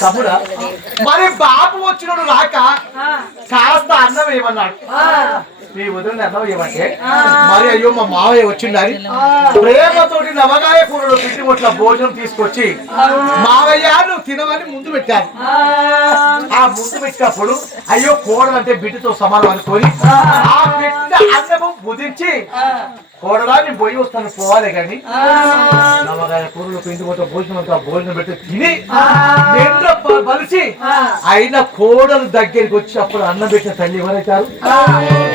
తమ్ముడా మరి బాబు వచ్చినోడు రాక కాస్త అన్నం ఏమన్నాడు? వదిలిన అన్నం ఏమంటే మరి అయ్యో మా మావయ్య వచ్చిందని ప్రేమతోటి నవగాయ కూరలో పిట్టి ముట్ల భోజనం తీసుకొచ్చి మావయ్య నువ్వు తినమని ముందు పెట్టాను ఆ. ముందు పెట్టినప్పుడు అయ్యో కోడలు అంటే బిడ్డతో సమానం అనుకొని ఆ. పెట్టిన అన్నము బుదించి కోడలా నేను పోయి వస్తాను పోవాలి కానీ నవగాయ కూరలు పిండి మొత్తం భోజనం అంతా భోజనం పెట్టి తిని బలిసి అయిన కోడలు దగ్గరికి వచ్చి అప్పుడు అన్నం పెట్టిన తల్లి ఎవరైతారు?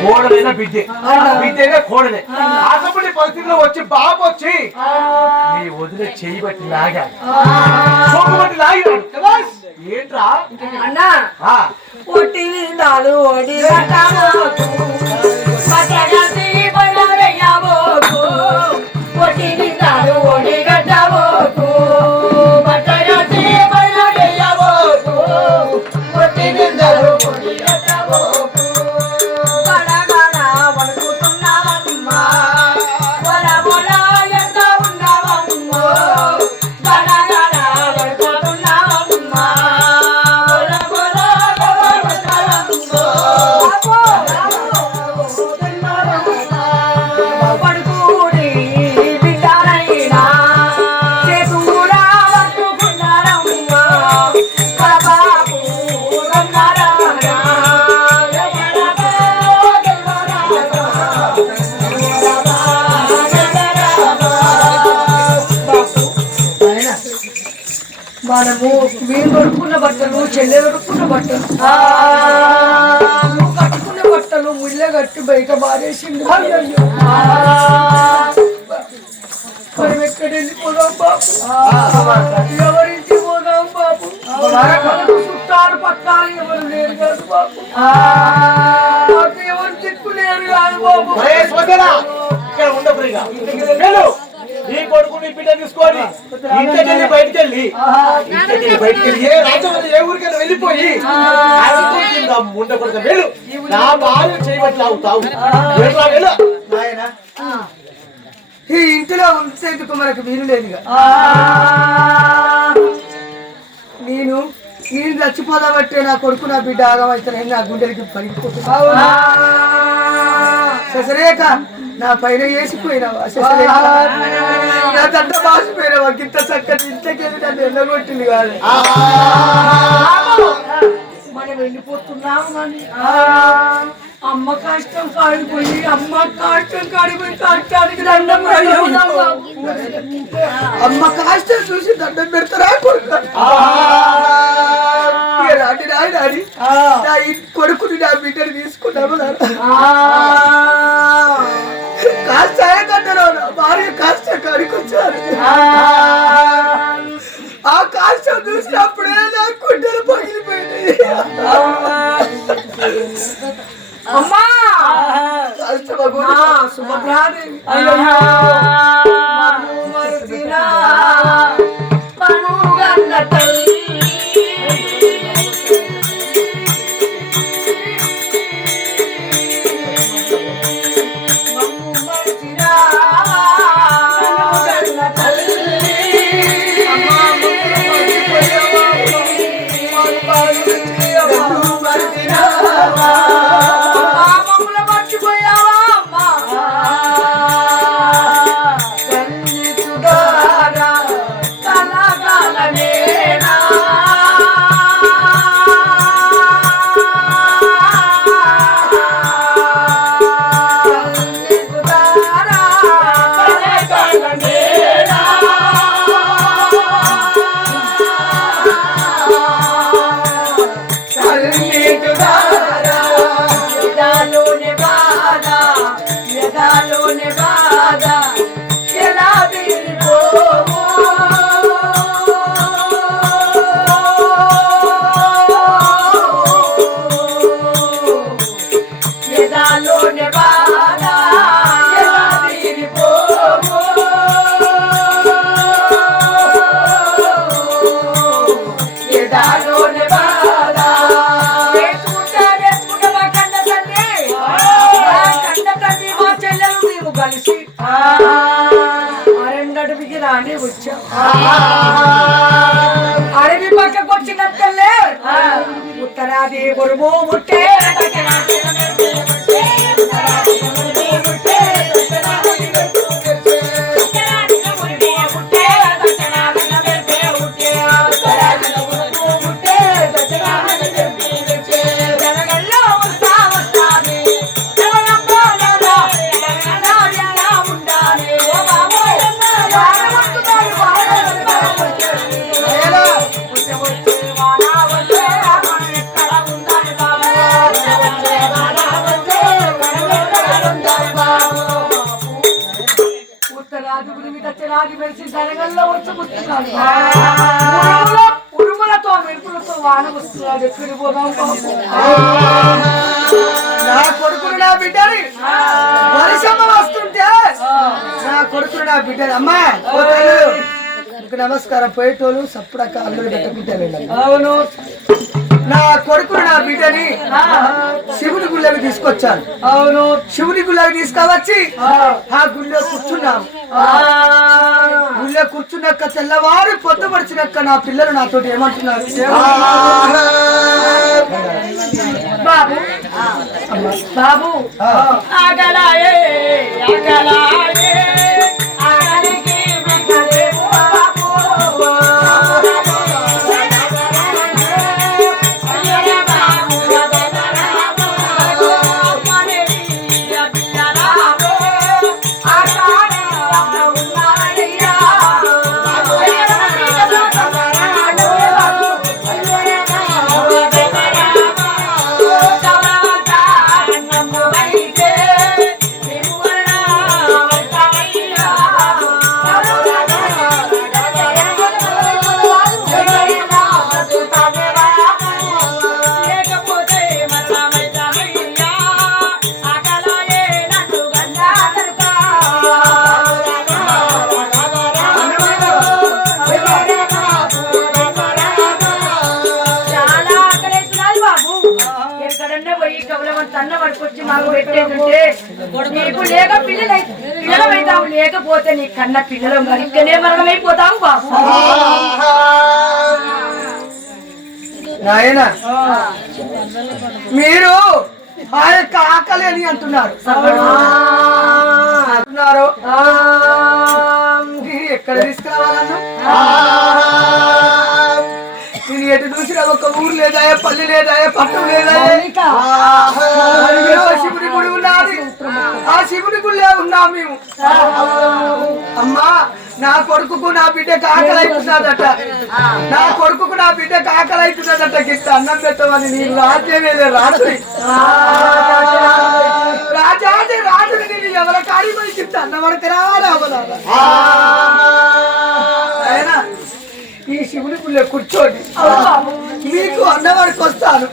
కోడలైనా బిడ్డే. బిడ్డైనా కోడలే. అటువంటి పరిస్థితిలో వచ్చి బాబు వచ్చి నీ వదిలే చేయి బట్టి లాగా సోకు బట్టి లాగాడు ఏంట్రా? అన్నా. ఆ, పొట్టి విందాలు ఓడి మనము మీరు కొడుకున్న బట్టలు చెల్లె కొడుకున్న బట్టలు. నువ్వు కట్టుకున్న బట్టలు ముళ్ళే కట్టి బయట అయ్యయ్యో. మనం ఎక్కడ వెళ్ళిపోదాం బాబు? ఎవరింటి పోదాం బాబు? చుట్టాలు పట్టాలు ఎవరు లేరు కాదు బాబు. ఎవరు కాదు బాబు. ఇక్కడ. నీ కొడుకు నీ బిడ్డ తీసుకొని ఇంటికి వెళ్ళి బయటికి వెళ్ళి ఇంటికి వెళ్ళి బయటికి వెళ్ళి ఏ రాజ్యం ఏ ఊరికైనా వెళ్ళిపోయి. ముండ కొడుకు వెళ్ళు. నా భార్య చేయబట్టి వెళ్ళరా, వెళ్ళు నాయనా. ఈ ఇంటిలో ఉంచేందుకు మనకు వీలు లేదుగా. నేను నేను చచ్చిపోదాబట్టే నా కొడుకు నా బిడ్డ ఆగమైతే నా గుండెలకి పడిపోతున్నా శశరేఖ నా పైన వేసిపోయినావా శశరేఖ నా తంట బాసిపోయినావా? గింత చక్కటి ఇంట్లోకి నన్ను ఎల్లగొట్టింది కాదు. మనం వెళ్ళిపోతున్నాము కానీ అమ్మ కష్టం కాడిపోయి అమ్మ కష్టం కాడిపోయి కష్టానికి దండం. అమ్మ కాష్టం చూసి దండం పెడతారా కొడుకు? నా బిడ్డని తీసుకున్నాము Bye. ఉరుములతో మెరుపులతో వాన వస్తున్నాడు ఎక్కడికి పోదాం? బాబు నా కొడుకులు నా బిడ్డని వస్తుంటే నా కొడుకులు నా బిడ్డని. అమ్మా నమస్కారం. పోయేటోళ్ళు సప్పుడక్క అల్లుడు పెట్టకుంటారు అవును. నా కొడుకులు నా బిడ్డని శివుని గుళ్ళకి తీసుకొచ్చాను అవును. శివుని గుళ్ళకి తీసుకువచ్చి ఆ. గుళ్ళో కూర్చున్నాము గుళ్ళో కూర్చున్నాక తెల్లవారు పొద్దుపడిచినాక నా పిల్లలు నాతోటి ఏమంటున్నారు? బాబు. బాబు. ఆగలాయే తన్న పడుకొచ్చి మాకు పెట్టేదంటే నీకు లేక పిల్లలు పిల్లలమైతాము లేకపోతే నీ కన్న పిల్లలు మరి ఇక్కడనే మరణమైపోతాము బాబు. నాయన మీరు ఆ యొక్క ఆకలి అని అంటున్నారు. అంటున్నారు ఎక్కడ తీసుకురావాలన్నా? చూసినా ఒక ఊరు లేదా పల్లి లేదా పట్టణం లేదా శివుని గుడి ఉన్నది. ఆ శివుని గుళ్ళే ఉన్నాం మేము. అమ్మా నా కొడుకుకు నా బిడ్డకు ఆకలి అవుతున్నదట నా కొడుకుకు నా బిడ్డకు ఆకలి అవుతున్నదట గిట్ట అన్నం పెట్టమని నేను రాజ్యమే రాత్రి రాజాది రాజుని నేను ఎవరి కాడి పోయి గిట్ట అన్నం వరకు రావాలి ఆయన గుళ్ళే కూర్చోండి మీకు అన్నవాడికి వస్తాను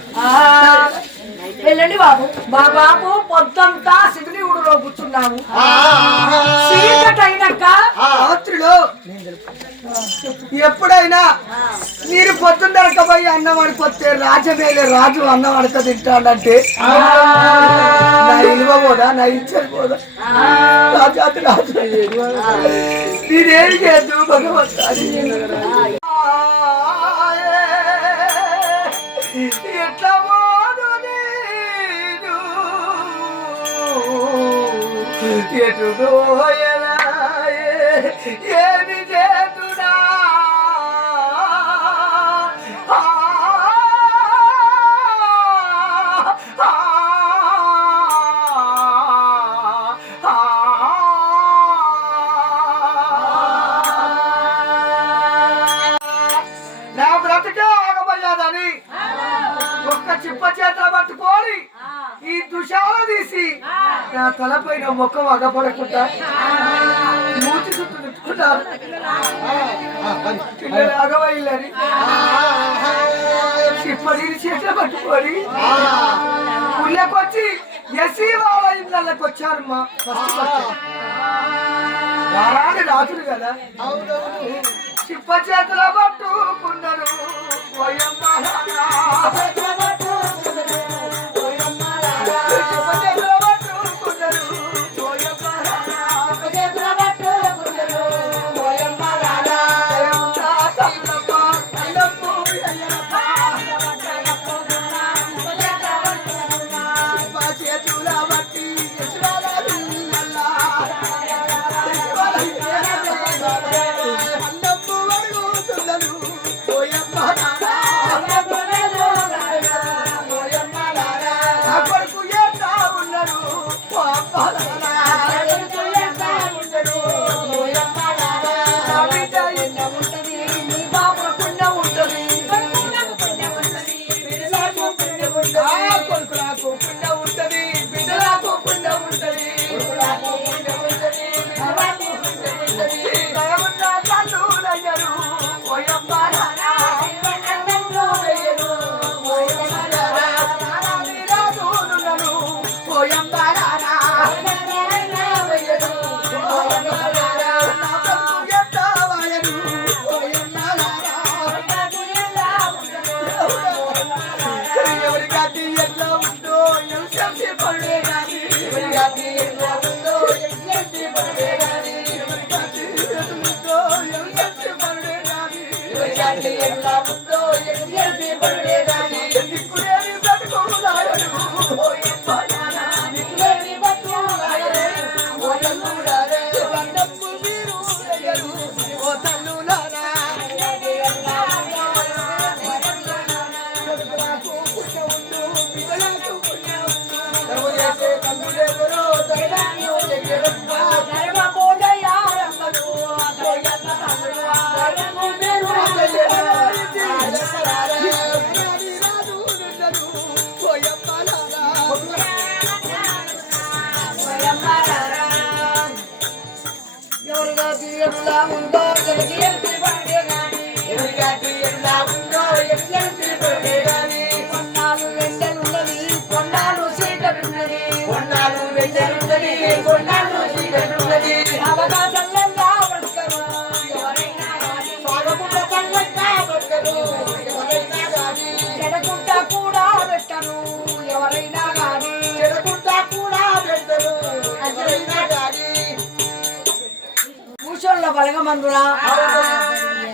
వెళ్ళండి బాబు మా బాబు పొద్దంతా శివుని ఊడిలో కూర్చున్నాము రాత్రిలో ఎప్పుడైనా మీరు పొద్దున్న దొరకపోయి అన్నం వస్తే రాజమేలే రాజు అన్నం అడక తింటాడంటే నా ఇలువ పోదా నా ఇచ్చలు పోదా రాజాతి రాజు నేనేమి చేద్దు భగవంతా ఎట్లా పోను నేను. ఎటు ఏమి చే ఈ దుషాల తీసి నా తలపైన ముఖం అగపడకుండా మూతి చుట్టూ చుట్టుకుంటారు పిల్లలు అగవయ్యాలని చిప్ప తీసి చేతిలో పట్టుకొని ఊళ్ళకొచ్చి ఎస్సీ వాళ్ళ ఇళ్ళకి వచ్చారు మా ఫస్ట్. వారాన్ని రాజులు కదా. చిప్ప చేతిలో పట్టుకున్నారు ఎట్లా భూషణుల బలగమందున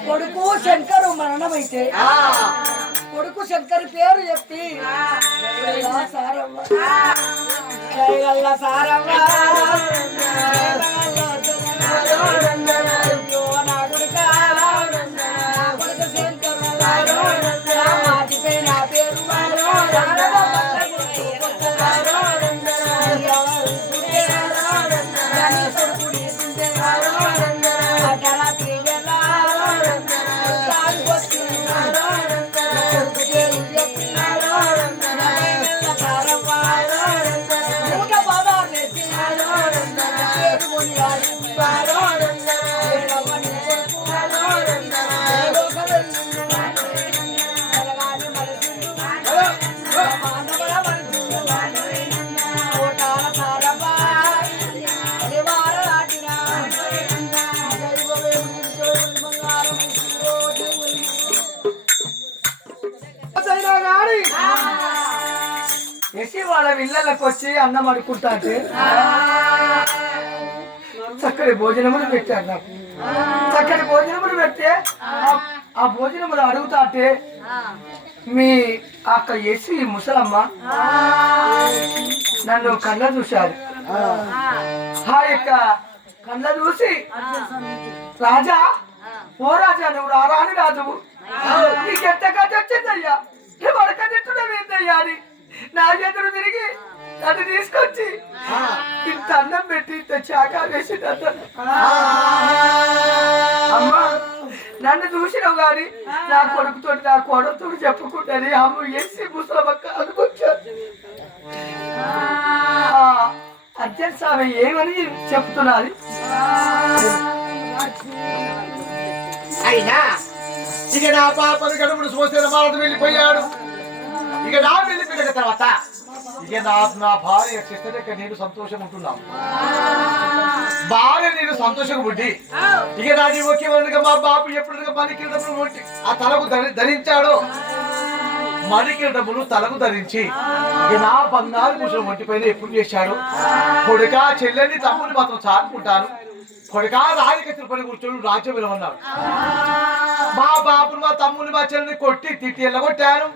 కొడుకు శంకరు మరణమైతే. కొడుకు శంకరి పేరు చెప్పి. జయగల్ల సారవ్వ. అయినా ఇళ్ళకి వచ్చి అన్నం అడుకుంటా చక్కటి భోజనములు పెట్టారు నాకు. చక్కటి భోజనములు పెడితే ఆ- భోజనములు అడుగుతాంటే మీ అక్క ఎసి ముసలమ్మ నన్ను కళ్ళ చూశారు. ఆ యొక్క కళ్ళ చూసి రాజా ఓ రాజా నువ్వు రారాని రాజువు నీకెంత కథ వచ్చిందయ్యా? నువ్వు అడక అని నా చేతులు తిరిగి నన్ను తీసుకొచ్చి ఇంత అన్నం పెట్టి ఇంత చాకా వేసి అమ్మా నన్ను చూసినావు గాని నా కొడుకుతో నా కొడుకుతో చెప్పుకుంటది అమ్మ ఎసి ముసలమ్మక్క అనుకొచ్చారు అర్జెంట్ స్వామి ఏమని చెప్తున్నది? అయినా ఇక నా పాపను గడుపుడు చూసిన మాట వెళ్ళిపోయాడు. ఇక నా వెళ్ళిపోయిన తర్వాత? ఇక నా నా భార్య చిత్తడక నేను సంతోషం ఉంటున్నాం. భార్య నేను సంతోషంగా ఉండి ఇక నాది ఒకే మా బాబు ఎప్పుడు మనకి ఆ తలకు ధరించాడు? మణికిరటములు తలకు ధరించి ఇక నా బంగారు ముసలు ఒంటి పైన ఎప్పుడు చేశాడు కొడుక చెల్లెని తమ్ముని మాత్రం చాటుకుంటాను. కొడుక రాజకీయ పని కూర్చొని రాజ్యం విలవన్నాడు మా బాబుని మా తమ్ముని మా చెల్లిని కొట్టి తిట్టి ఎల్లగొట్టాను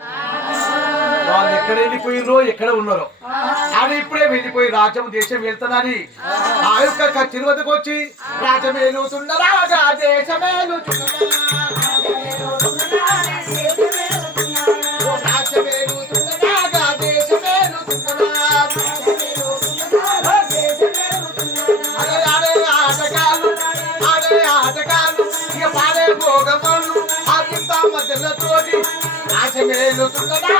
వాళ్ళు ఎక్కడ వెళ్ళిపోయినరో ఎక్కడ ఉన్నారో. అని ఇప్పుడే వెళ్ళిపోయి రాజ్యం దేశం వెళ్తానని ఆ. యొక్క తిరుపతికి వచ్చి రాజ్యం ఏలుతున్న రాజా దేశమేలుతున్నదా భోగమను అది భోగమల్లు ఆ చింత మధ్యలతోటి రాజమేలుతున్నదా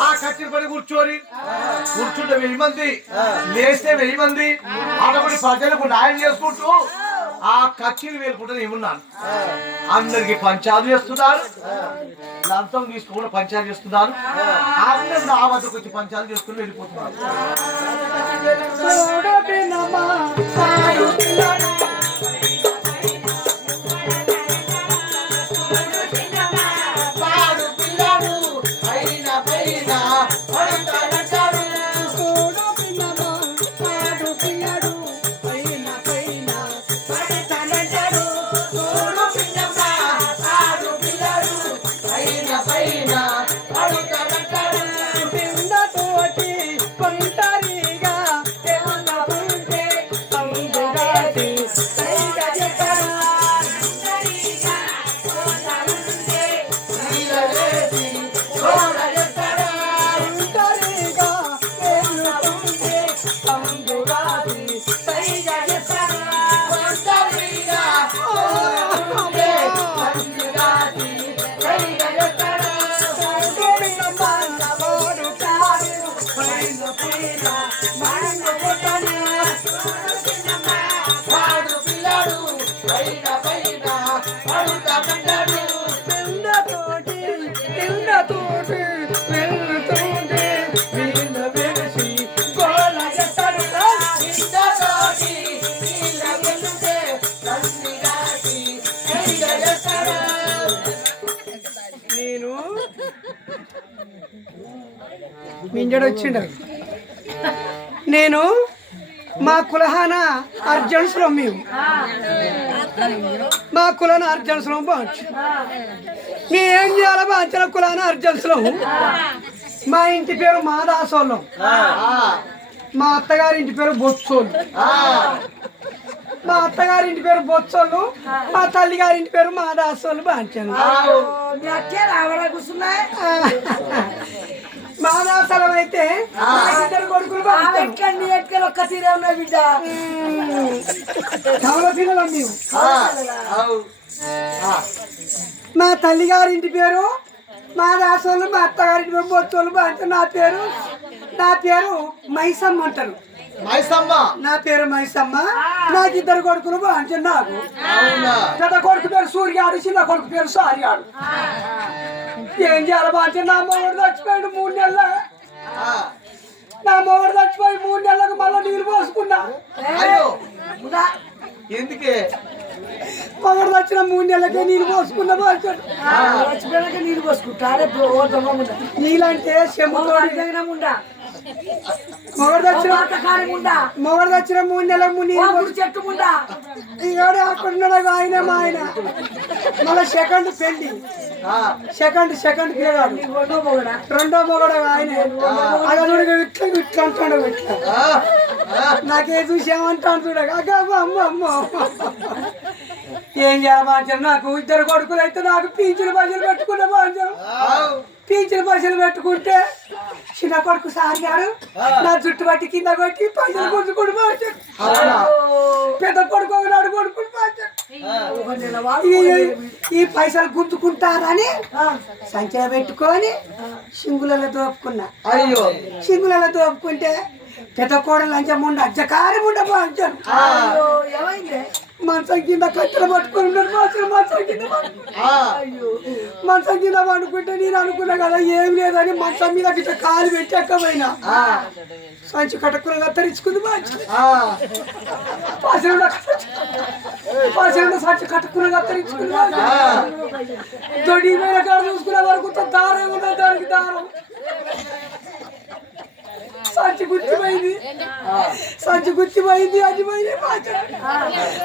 ఆ కచ్చిన పడి కూర్చోని కూర్చుంటే వెయ్యి మంది లేస్తే వెయ్యి మంది అటువంటి ప్రజలకు న్యాయం చేసుకుంటూ ఆ కచ్చిని వేలుకుంటూ ఇవ్వన్నాను అందరికి పంచాలు చేస్తున్నారు. లంతం తీసుకుని పంచాలు చేస్తున్నారు. అందరు నా వద్దకు వచ్చి పంచాలు చేసుకుని వెళ్ళిపోతున్నారు. ఇంజడు వచ్చిండు. నేను మా కులహాన అర్జన్స్లో మేము. మా కులాన అర్జన్స్లో బాంచు నీ ఏం చేయాలో బాంచిన కులాన అర్జన్స్లో మా ఇంటి పేరు మాదాసోళ్ళం. మా అత్తగారి ఇంటి పేరు బొత్సోళ్ళు. మా అత్తగారి ఇంటి పేరు బొత్సోళ్ళు. మా తల్లి గారి ఇంటి పేరు మాదాసోళ్ళు బాంచాను మీ అయితే మా ఇద్దరు కొడుకులు ఎక్కండి ఎట్టుకెళ్ళి ఒక్క తీరే ఉన్నాయి బిడ్డ? కవల పిల్లలు మేము మా తల్లి గారి ఇంటి పేరు మా దాసోళ్ళు మా అత్తగారి పేరు బొత్తోళ్ళు బాంచు నా పేరు నా పేరు మైసమ్మ అంటారు. మైసమ్మ. నా పేరు మైసమ్మ. నాకు ఇద్దరు కొడుకులు బాంచు నాకు పెద్ద కొడుకు పేరు సూర్యాడు చిన్న కొడుకు పేరు సార్యాడు. ఏం చేయాలి బాంచు నా మొగడు చచ్చిపోయాడు మూడు నెలల. నా మొగడు చచ్చిపోయి మూడు నెలలకు మళ్ళీ నీళ్ళు పోసుకున్నా. అయ్యో. ఎందుకే? మొగడు వచ్చిన మూడు నెలలకే నీళ్ళు పోసుకున్నా బాంచాడు వచ్చిపోయాక నీళ్ళు ముండ నీళ్ళంటే చెమ్ముతో ముండా మొగడు వచ్చిన కాని ముండా మొగడు వచ్చిన మూడు నెలలకు అప్పుడు చెట్టు ఆయన మా ఆయన. మళ్ళీ సెకండ్ పెళ్ళి. ఆ. సెకండ్ సెకండ్ పిల్లగాడు. రెండో మొగడా? రెండో మొగడు ఆయన. అక్కడ ఇట్లా ఇట్లా అంటాడు ఇట్లా. నాకే చూసి ఏమంటాను చూడగా అక్క అమ్మ అమ్మ ఏం చేయాలి నాకు ఇద్దరు కొడుకులు అయితే నాకు పీచులు పైసలు పెట్టుకున్న బాధ్యం పీచులు పైసలు పెట్టుకుంటే చిన్న కొడుకు సారి గారు నా జుట్టు పట్టి కింద కొట్టి పైసలు బాధ్యం అవునా? పెద్ద కొడుకు ఒకనాడు కొడుకుని నెల వా- ఈ- ఈ పైసలు గుంజుకుంటారని సంచల పెట్టుకొని సింగులలో దోపుకున్నా. అయ్యో. సింగులలో దోపుకుంటే పెద్ద కోడలు లంచం ఉండ అజ్జకారి ఉండ బాధ్యం. అయ్యో, ఏమైంది? మంచం కింద కట్టెలు పట్టుకొని ఉన్నారు మంచం మంచం కింద. మంచం కింద పండుకుంటే నేను అనుకున్నా కదా ఏం లేదని మంచం మీద గిట్ట కాలు పెట్టి ఎక్కపోయినా ఆ. సంచి కట్టుకుని కత్తరించుకుంది మంచి పాసలు సంచి కట్టుకుని కత్తరించుకుంది మంచి తొడి మీద కాడ చూసుకునే వరకు దారం ఉన్నది దానికి దారం. సంచి గుర్తిపోయింది సంచి గుర్తిపోయింది అది పోయింది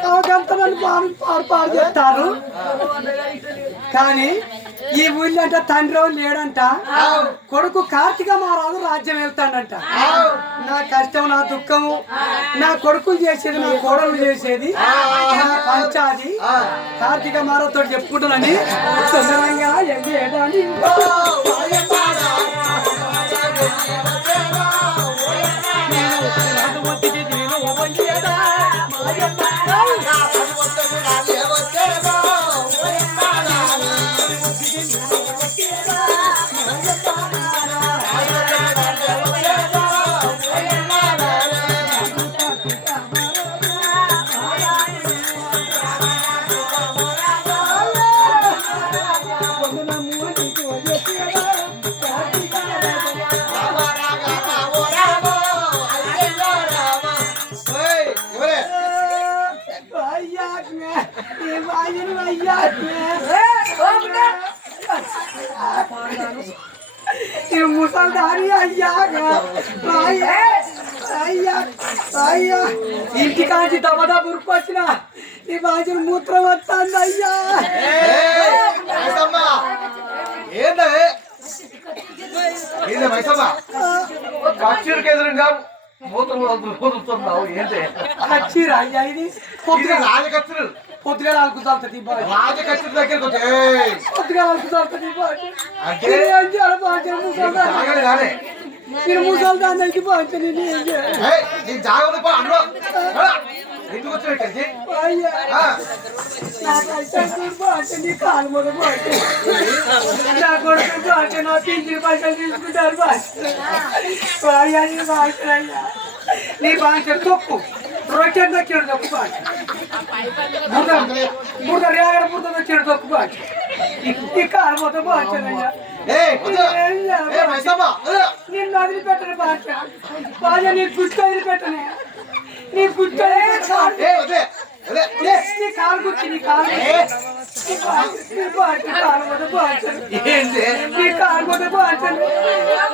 అవకంత నన్ను పాడు పాడు పాడు చెప్తారు కానీ ఈ ఊళ్ళో అంట తండ్రి లేడంట కొడుకు కార్తీక మహారాజు రాజ్యం వెళ్తాడంట నా కష్టం నా దుఃఖము నా కొడుకులు చేసేది నా కోడలు చేసేది నా పంచాది కార్తీక మహారాజుతో చెప్పుకుంటానని సుందరంగా ఎగేయడానికి ఏయ్, ఈ బాజులు మూత్రం వస్తుంది అయ్యా ఏయ్, మైసమ్మ. ఏందే ఏందే మైసమ్మ కచ్చీరికి ఎదురుగా మూత్రం వదులుతున్నావు ఏంటి కచ్చిరా అయ్యా ఇది ఇది పొద్దుగా రాజకత్తులు పొద్దుగా అనుకుతాంతది బాజు రాజకత్తుల దగ్గరకు వచ్చి ఏయ్, పొద్దుగా అనుకుతాంతది బాజు అంటే నేను ఏం చేయాలి బాజు నీకు ముసల్దాని జాగలే రాలే నేను ముసల్దాని ఎందుకు వచ్చినట్టు కాలు మొద బాజు నా కొడుకు బాజు నా పింఛన్ పైసలు తీసుకుంటారు బాజు అయ్యా నీ బాజు అయ్యా. నీ తొక్కు. రొట్టె తొక్కు బుర్ర రేగడ బుర్ర తొక్కు ఈ కాలు. నిన్ను వదిలిపెట్టను నీ గుర్తు వదిలిపెట్టనే. నీ గుర్తు కాలు గుర్తు నీ కాలు నీ పార్టీ కాలువద బాచను ఏంటి నీ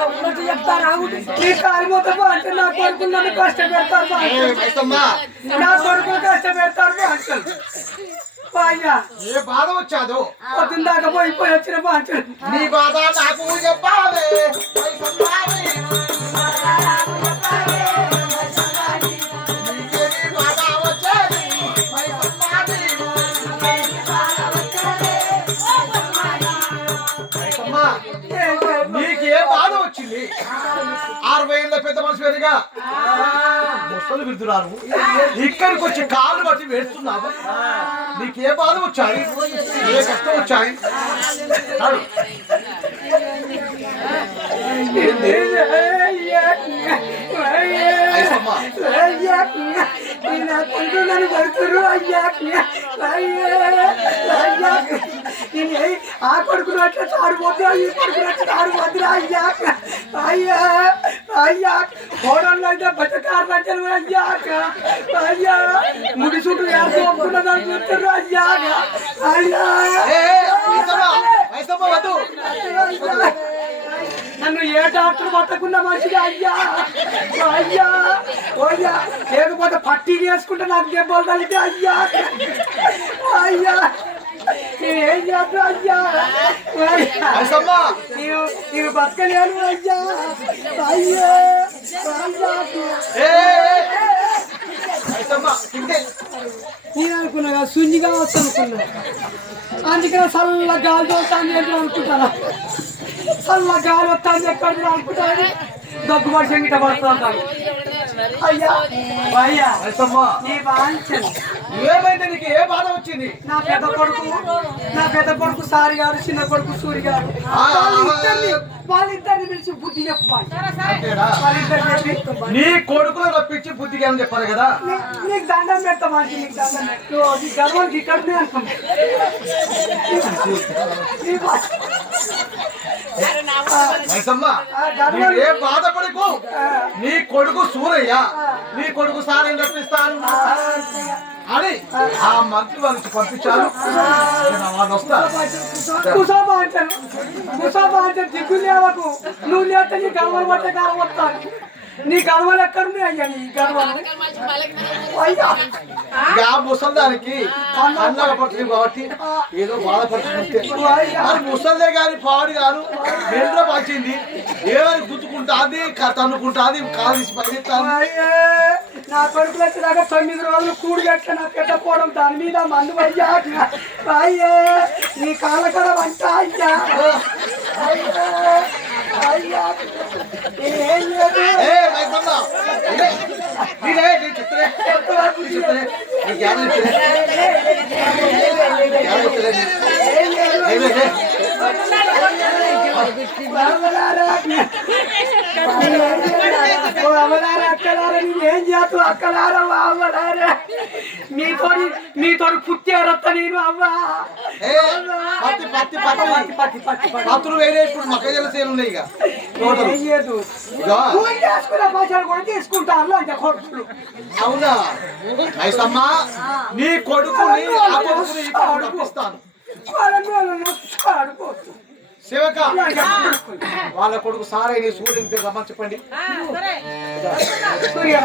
ఉన్నట్టు చెప్తాను ఆగుడు. నీ కొడుకు నన్ను కష్టపెడతారు నా కొడుకు కష్టపెడతారు బాచను అయ్యా ఏ బాధ వచ్చాదో పొద్దున్న దాకా పోయి పోయి వచ్చిన బాచను నీ బాధ నాకు చెప్పావే ఆరు అరవై ఏళ్ళ పెద్ద మనిషి ముసలు ఇక్కడికి వచ్చి కాళ్ళు బట్టి వేస్తున్నావు? నీకే బాధ వచ్చాయి? ఏ కష్టం వచ్చాయి? అడు. అయ్యా ఆ కొడుకు అట్లా తాడిపోతున్నా ఈ కొడుకు అట్లా తాడిపోతున్నా అయ్యా. అయ్యా అయ్యా. కోడళ్ళు అయితే బట్టకారు అంటే అయ్యా. అయ్యా. ముడి చుట్టూ వేసుకుంటున్నదని చూస్తారు అయ్యా. నన్ను ఏ డాక్టర్ పట్టకుండా మంచిగా అయ్యా. అయ్యా. అయ్యా. లేకపోతే పట్టీ వేసుకుంటే నాకు దెబ్బలు అయ్యా. అయ్యా. నేనేం చేస్తా అయ్యా? నీవు బతకలేను అయ్యా. అయ్యా ఏ, ఏ, ఏ. నేను అనుకున్నా శూన్యంగా వచ్చు అనుకున్నా అందుకనే చల్ల గాలి వస్తాను ఏంటి అనుకుంటాను చల్ల గాలి వస్తాను ఎక్కడ అనుకుంటాను దగ్గుబాటు సంగీత పడుతుంటాను అయ్యా. నీ వాంఛన. ఏమైంది నీకు? ఏ బాధ వచ్చింది? నా పెద్ద కొడుకు నా పెద్ద కొడుకు సారి గారు చిన్న కొడుకు సూరి గారు. ఆ, వాళ్ళిద్దరిని పిలిచి బుద్ధి చెప్పాలి నీ కొడుకులో రప్పించి బుద్ధిగా అని చెప్పారు కదా? నీ- నీకు దండం పెడతా మంచి నీకు దండం పెట్టు నీ గర్వానికి ఇక్కడనే నీవు ఏ బాధపడకు. నీ కొడుకు సూరయ్య నీ కొడుకు సారం రప్పిస్తాను అని ఆ. మంత్రి వారికి పంపించాను నేను వాళ్ళు వస్తారు? కుసోబాంచను కుసోబాంచను దిగ్గు లేవకు నువ్వు నీ గర్వం పట్టే గర్వం వస్తాను నీ గర్వాలు ఎక్కడున్నాయి అయ్యా? నీ ఆ? ముసల్దానికి అన్నగా పడుతుంది కాబట్టి ఏదో బాధపడుతుంటే మరి ముసల్దే గాని పాడు గాను ఎండ్ర పంచింది ఏమని గుర్తుకుంటాది తన్నుకుంటాది అయ్యే, నా కొడుకులు వచ్చినాక తొమ్మిది రోజులు కూడి కట్ట నా పెట్టకపోవడం దాని మీద మందు అయ్యా అయ్యే నీ కాళ్ళ కడ వంట అయ్యా. అయ్యే, అయ్యా ఏం లేదు ఏ మైసమ్మ ఇదే. నీదే, నీ చిత్రే. నీ చిత్రే. నీ జ్ఞానం చిత్రే. జ్ఞానం చిత్రే. ఏమే, ఏ. ఏం చేస్తావు అక్కలారా అవ్వలారా మీతోని మీతోని పుట్టారత్త నేను అవ్వా. పత్తి పత్తి పత్తి పత్తి పత్తి పత్తి పత్తి. పత్తులు వేరే ఇప్పుడు మొక్కజొన్న చేను ఉన్నాయి ఇక. తోటలు ఏం చేయదు ఇక పూజ చేసుకున్న పైసలు కూడా తీసుకుంటారు అంటే కొడుకులు. అవునా? మైసమ్మ నీ ఆడుకోవచ్చు శివక వాళ్ళ కొడుకు సారైన సూర్యుని పేరు రమ్మని చెప్పండి. సూర్య